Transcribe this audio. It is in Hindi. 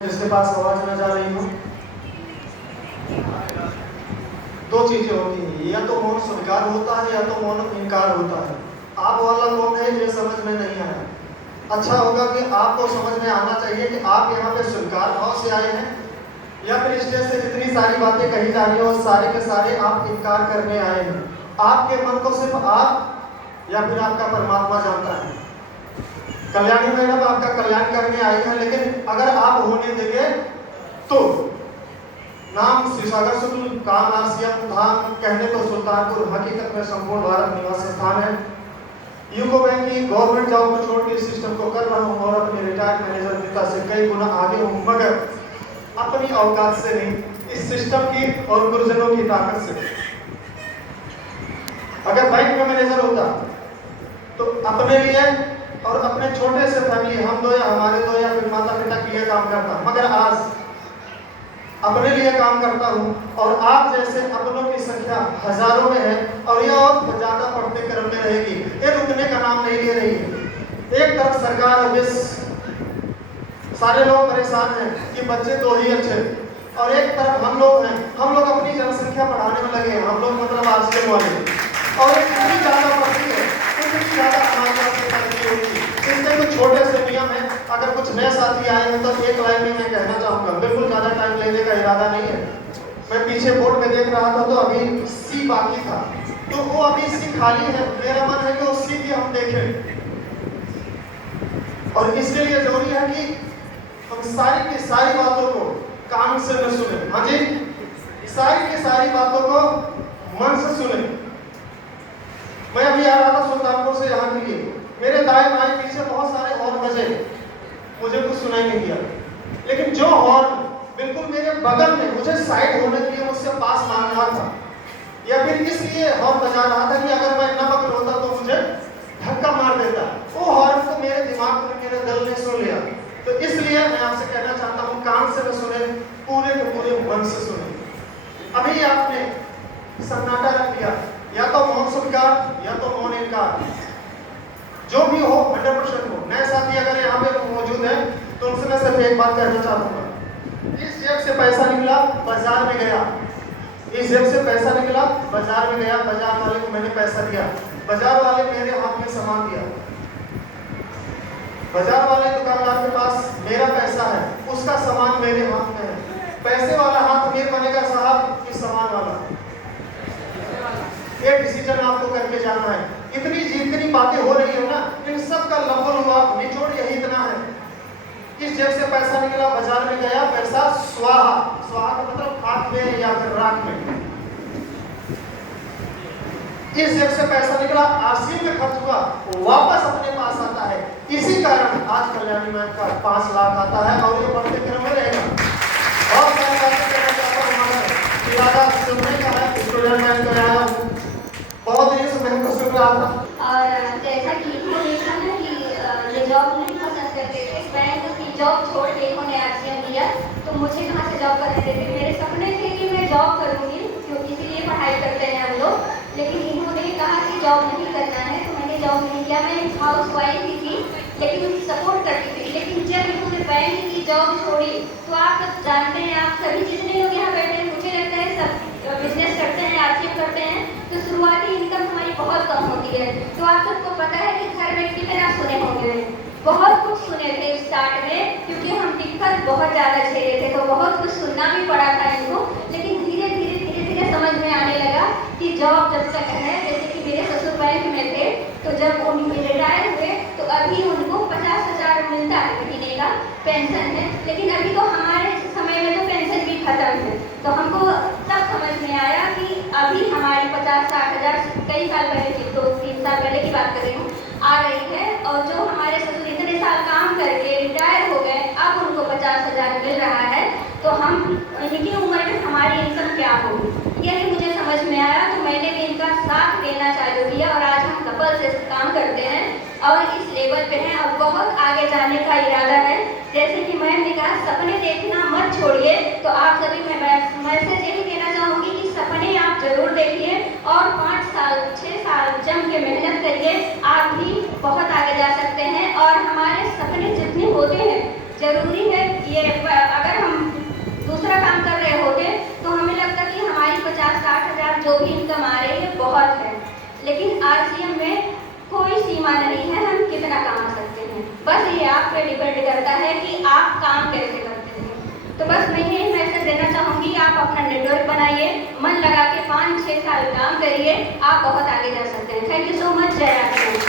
जिसके पास आवाज न जा रही हो। दो चीजें होती हैं, या तो मौन स्वीकार होता है या तो मौन इनकार होता है। आप वाला कौन है ये समझ में नहीं आया। अच्छा होगा कि आपको समझ में आना चाहिए कि आप यहाँ पे स्वीकार भाव से आए हैं या फिर स्टेज से जितनी सारी बातें कही जा रही है वो सारे के सारे आप इनकार करने आए हैं। आपके मन को सिर्फ आप या फिर आपका परमात्मा जानता है। कल्याणी मैडम आपका कल्याण करने आई है, लेकिन अगर आप होने देंगे तो नाम शिवसागर शुक्ल काम आसियम धाम कहने तो सुल्तानपुर, हकीकत में संपूर्ण भारत निवास स्थान है। यूको बैंक की गवर्नमेंट जॉब को छोड़ के इस सिस्टम को कर रहा हूँ और अपने रिटायर्ड मैनेजर पिता से कई गुना आगे हूँ, मगर अपनी औकात से नहीं, इस सिस्टम की और गुरुजनों की ताकत से। अगर बैंक में मैनेजर होता तो अपने लिए और अपने छोटे से फैमिली, हम दो या हमारे दो या फिर माता पिता के लिए काम करता, मगर आज अपने लिए काम करता हूँ और आप जैसे अपनों की संख्या हजारों में है और यह और ज्यादा बढ़ते क्रम में रहेगी। ये रुकने का नाम नहीं ले रही है। एक तरफ सरकार है, सारे लोग परेशान हैं कि बच्चे दो ही अच्छे, और एक तरफ हम लोग हैं, हम लोग अपनी जनसंख्या बढ़ाने में लगे हैं, हम लोग मतलब आज के वाले, और इतनी ज्यादा बढ़ती है, इतनी ज्यादा हमारे पास तरक्की होगी। इसमें कुछ छोटे से नियम है, अगर कुछ नए साथी आए हैं तो एक लाइन में मैं कहना चाहूंगा, बिल्कुल ज्यादा टाइम लेने का इरादा नहीं है। मैं पीछे बोर्ड में देख रहा था तो अभी सी बाकी था, तो वो अभी सी खाली है। मेरा मन है कि उस सी की हम देखें, और इसके लिए जरूरी है कि हम सारी की सारी बातों को कान से न सुने। हाँ जी, सारी की सारी बातों को मन से सुने। मैं अभी आ रहा था सुल्तानपुर से यहाँ के लिए, मेरे दाएं बाएं पीछे बहुत सारे हॉर्न बजे, मुझे कुछ सुनाई नहीं दिया, लेकिन जो हॉर्न बिल्कुल मेरे बगल में मुझे साइड होने के लिए मुझसे पास मांग रहा था, या फिर इसलिए हॉर्न बजा रहा था कि अगर मैं न बगल होता तो मुझे धक्का मार देता, वो हॉर्न को मेरे दिमाग में, मेरे दिल ने सुन लिया। तो इसलिए मैं आपसे कहना चाहता हूँ, कान से न सुने, पूरे के पूरे मन से सुने। अभी आपने सन्नाटा रख दिया, या तो मौन स्वीकार या तो मौन इनकार, जो भी हो 100% हो। नए साथी अगर यहाँ पे मौजूद है तो उनसे मैं सिर्फ एक बात कहना चाहूंगा, इस जेब से पैसा निकला, बाजार में गया, इस जेब से पैसा निकला, बाजार में गया, बाजार वाले को मैंने पैसा दिया, बाजार वाले मेरे हाथ में सामान दिया, बाजार वाले दुकानदार के पास मेरा पैसा है, उसका सामान मेरे हाथ में है। पैसे वाला हाथ अमीर बनेगा साहब कि सामान वाला? ये डिसीजन आपको करके जाना है। इतनी जितनी बातें हो रही है ना, इन सब का लंबल हुआ निचोड़ यही इतना है, इस जेब से पैसा निकला, बाजार में गया, पैसा स्वाहा, स्वाहा का मतलब खाक में या फिर राख में। इस जेब से पैसा निकला, आरसी में खर्च हुआ, वापस अपने पास आता है। इसी कारण आज कल्याणी मैम का 5 लाख आता है और ये बढ़ते क्रम में रहेगा। बहुत सारी बातें कहना चाहता हूँ, हमारा इरादा सुनने का है, स्टूडेंट मैं तो आया हूँ, बहुत दिन से मैं सुन रहा था। और जैसा कि इन्होंने देखा ना कि ये जॉब नहीं पसंद करते थे, बैंक की जॉब छोड़ के इन्होंने आरसीएम दिया, तो मुझे कहाँ से जॉब करने देते। मेरे सपने थे कि मैं जॉब करूँगी, क्योंकि इसीलिए पढ़ाई करते हैं हम लोग, लेकिन इन्होंने कहा कि जॉब नहीं करना है, तो मैंने जॉब नहीं किया। मैं हाउस वाइफ ही थी, लेकिन उनकी सपोर्ट करती थी। लेकिन जब इन्होंने बैंक की जॉब छोड़ी, तो आप सब जानते हैं, आप सभी जितने लोग यहाँ बैठे हैं, मुझे लगता है सब बिजनेस करते हैं, आरसीएम करते हैं, तो शुरुआती इनकम हमारी बहुत कम होती है। तो आप सबको पता है कि घर में कितना सुने होंगे, बहुत कुछ सुने थे स्टार्ट में, क्योंकि हम दिक्कत बहुत ज़्यादा झेले थे, तो बहुत कुछ सुनना भी पड़ा था इनको। लेकिन धीरे धीरे समझ में आने लगा कि जॉब जब तक है, जैसे कि मेरे ससुर बैंक में थे, तो जब उनके रिटायर हुए तो अभी उनको 50,000 मिलता है महीने का पेंशन है, लेकिन अभी तो हमारे समय में तो पेंशन भी खत्म है। तो हमको तब समझ में आया कि अभी हमारी 50-60 हज़ार कई साल पहले की, 2-3 साल पहले की बात कर रही हूँ, आ रही है। और जो हमारे ससुर इतने साल काम करके रिटायर हो गए, अब उनको 50,000 मिल रहा है, तो हम इनकी उम्र में हमारी इनकम क्या होगी, यही मुझे समझ में आया। तो मैंने भी इनका साथ देना चालू किया और आज हम कपल से काम करते हैं और इस लेवल पे हैं और बहुत आगे जाने का इरादा है। जैसे कि मैम ने कहा, सपने देखना मत छोड़िए, तो आप सभी मैं मैसेज यही देना चाहूँगी कि सपने आप जरूर देखिए और 5 साल 6 साल जम के मेहनत करिए, आप भी बहुत आगे जा सकते हैं। और हमारे सपने जितने होते हैं, जरूरी है ये कमाना नहीं है, हम कितना कमा सकते हैं। बस ये आप पे डिपेंड करता है कि आप काम कैसे करते हैं। तो बस मैं यही मैसेज देना चाहूँगी, आप अपना नेटवर्क बनाइए, मन लगा के 5-6 साल काम करिए, आप बहुत आगे जा सकते हैं। Thank you so much. जय राधे।